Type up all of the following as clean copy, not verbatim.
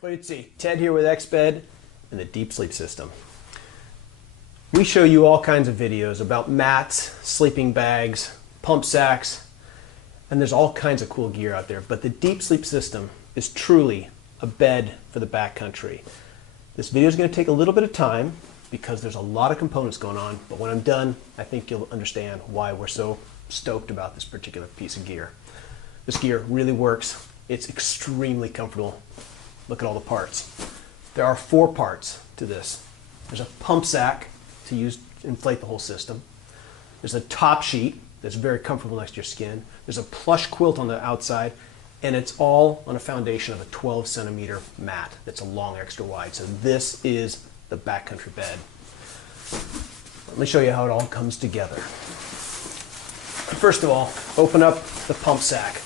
Grüezi, Ted here with Exped and the Deepsleep system. We show you all kinds of videos about mats, sleeping bags, pump sacks, and there's all kinds of cool gear out there. But the Deepsleep system is truly a bed for the backcountry. This video is going to take a little bit of time because there's a lot of components going on, but when I'm done, I think you'll understand why we're so stoked about this particular piece of gear. This gear really works. It's extremely comfortable. Look at all the parts. There are 4 parts to this. There's a pump sack to inflate the whole system. There's a top sheet that's very comfortable next to your skin. There's a plush quilt on the outside, and it's all on a foundation of a 12-centimeter mat that's a long extra wide. So this is the backcountry bed. Let me show you how it all comes together. First of all, open up the pump sack.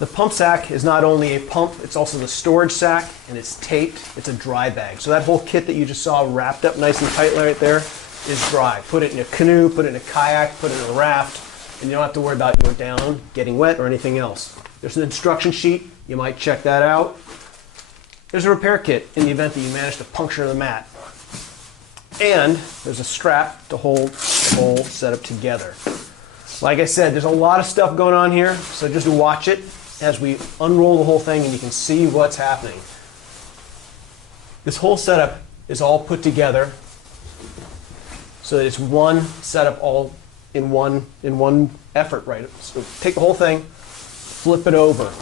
The pump sack is not only a pump, it's also the storage sack, and it's taped. It's a dry bag. So that whole kit that you just saw wrapped up nice and tight right there is dry. Put it in a canoe, put it in a kayak, put it in a raft, and you don't have to worry about going down, getting wet, or anything else. There's an instruction sheet. You might check that out. There's a repair kit in the event that you manage to puncture the mat. And there's a strap to hold the whole setup together. Like I said, there's a lot of stuff going on here, so just watch it as we unroll the whole thing and you can see what's happening. This whole setup is all put together so that it's one setup all in one effort, right? So take the whole thing, flip it over.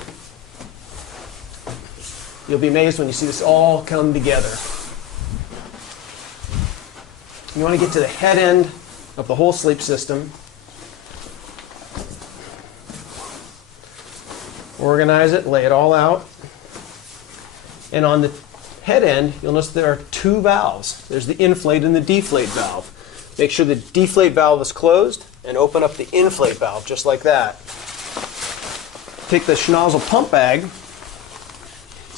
You'll be amazed when you see this all come together. You want to get to the head end of the whole sleep system. Organize it, lay it all out. And on the head end, you'll notice there are 2 valves. There's the inflate and the deflate valve. Make sure the deflate valve is closed and open up the inflate valve just like that. Take the schnozzle pump bag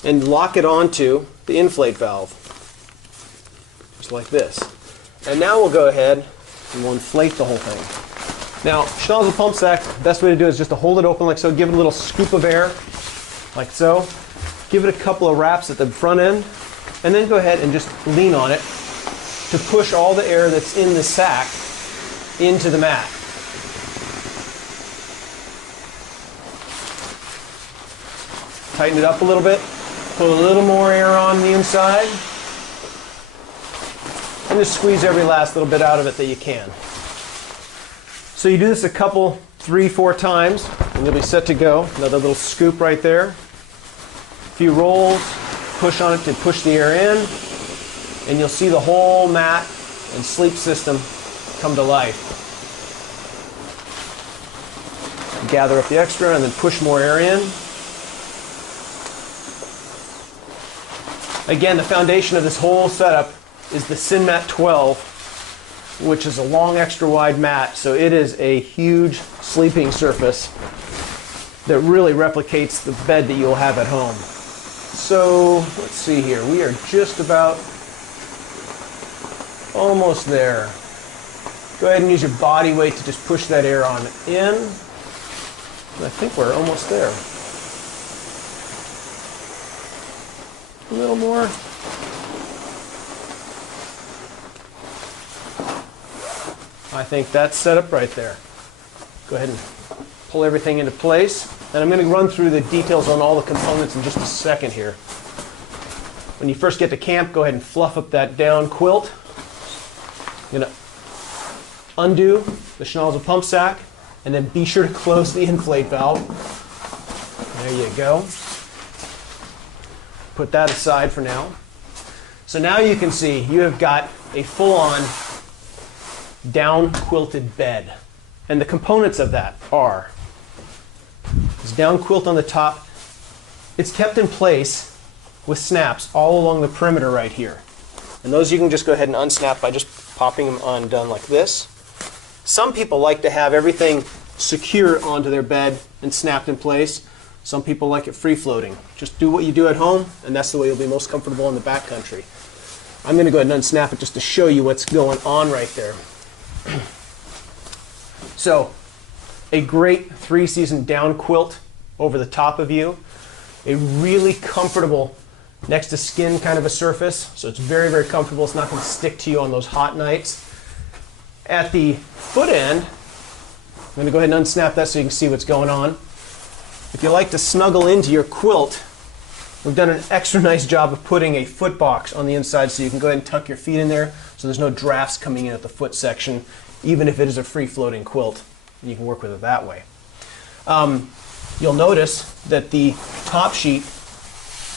and lock it onto the inflate valve. Just like this. And now we'll go ahead and we'll inflate the whole thing. Now, schnozzle pump sack, the best way to do it is just to hold it open like so, give it a little scoop of air, like so. Give it a couple of wraps at the front end, and then go ahead and just lean on it to push all the air that's in the sack into the mat. Tighten it up a little bit, put a little more air on the inside, and just squeeze every last little bit out of it that you can. So you do this a couple, 3-4 times, and you'll be set to go. Another little scoop right there. A few rolls, push on it to push the air in, and you'll see the whole mat and sleep system come to life. Gather up the extra and then push more air in. Again, the foundation of this whole setup is the SynMat 12, which is a long extra wide mat, so it is a huge sleeping surface that really replicates the bed that you'll have at home. So let's see here, we are just about almost there. Go ahead and use your body weight to just push that air on in. I think we're almost there. A little more. I think that's set up right there. Go ahead and pull everything into place. And I'm going to run through the details on all the components in just a second here. When you first get to camp, go ahead and fluff up that down quilt. You're going to undo the schnozzle pump sack, and then be sure to close the inflate valve. There you go. Put that aside for now. So now you can see you have got a full-on down quilted bed. And the components of that are this down quilt on the top. It's kept in place with snaps all along the perimeter right here. And those you can just go ahead and unsnap by just popping them undone like this. Some people like to have everything secure onto their bed and snapped in place. Some people like it free floating. Just do what you do at home, and that's the way you'll be most comfortable in the backcountry. I'm going to go ahead and unsnap it just to show you what's going on right there. So, a great 3-season down quilt over the top of you, a really comfortable next to skin kind of a surface, so it's very, very comfortable. It's not going to stick to you on those hot nights. At the foot end, I'm going to go ahead and unsnap that so you can see what's going on. If you like to snuggle into your quilt, we've done an extra nice job of putting a foot box on the inside so you can go ahead and tuck your feet in there so there's no drafts coming in at the foot section, even if it is a free-floating quilt. You can work with it that way. You'll notice that the top sheet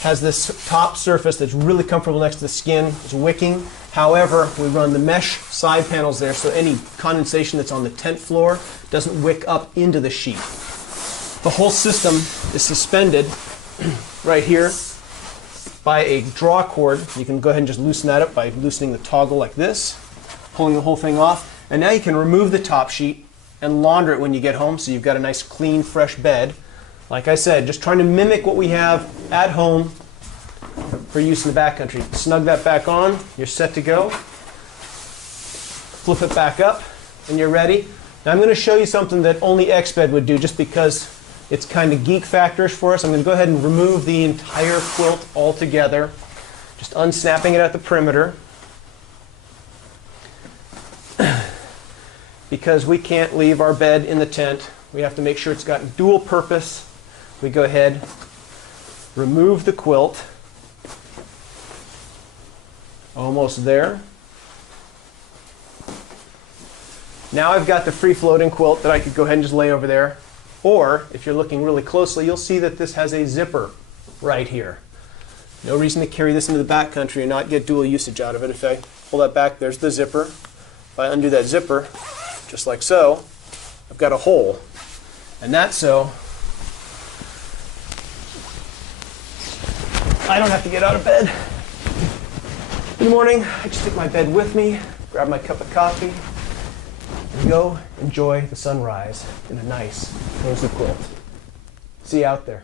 has this top surface that's really comfortable next to the skin. It's wicking. However, we run the mesh side panels there so any condensation that's on the tent floor doesn't wick up into the sheet. The whole system is suspended right here by a draw cord. You can go ahead and just loosen that up by loosening the toggle like this, pulling the whole thing off. And now you can remove the top sheet and launder it when you get home so you've got a nice clean, fresh bed. Like I said, just trying to mimic what we have at home for use in the backcountry. Snug that back on, you're set to go. Flip it back up, and you're ready. Now I'm going to show you something that only Exped would do just because it's kind of geek factors for us. I'm going to go ahead and remove the entire quilt altogether, just unsnapping it at the perimeter. Because we can't leave our bed in the tent. We have to make sure it's got dual purpose. We go ahead, remove the quilt. Almost there. Now I've got the free-floating quilt that I could go ahead and just lay over there. Or, if you're looking really closely, you'll see that this has a zipper right here. No reason to carry this into the backcountry and not get dual usage out of it. If I pull that back, there's the zipper. If I undo that zipper, just like so, I've got a hole. And that's so I don't have to get out of bed. In the morning, I just take my bed with me, grab my cup of coffee, and go enjoy the sunrise in a nice, cozy quilt. See you out there.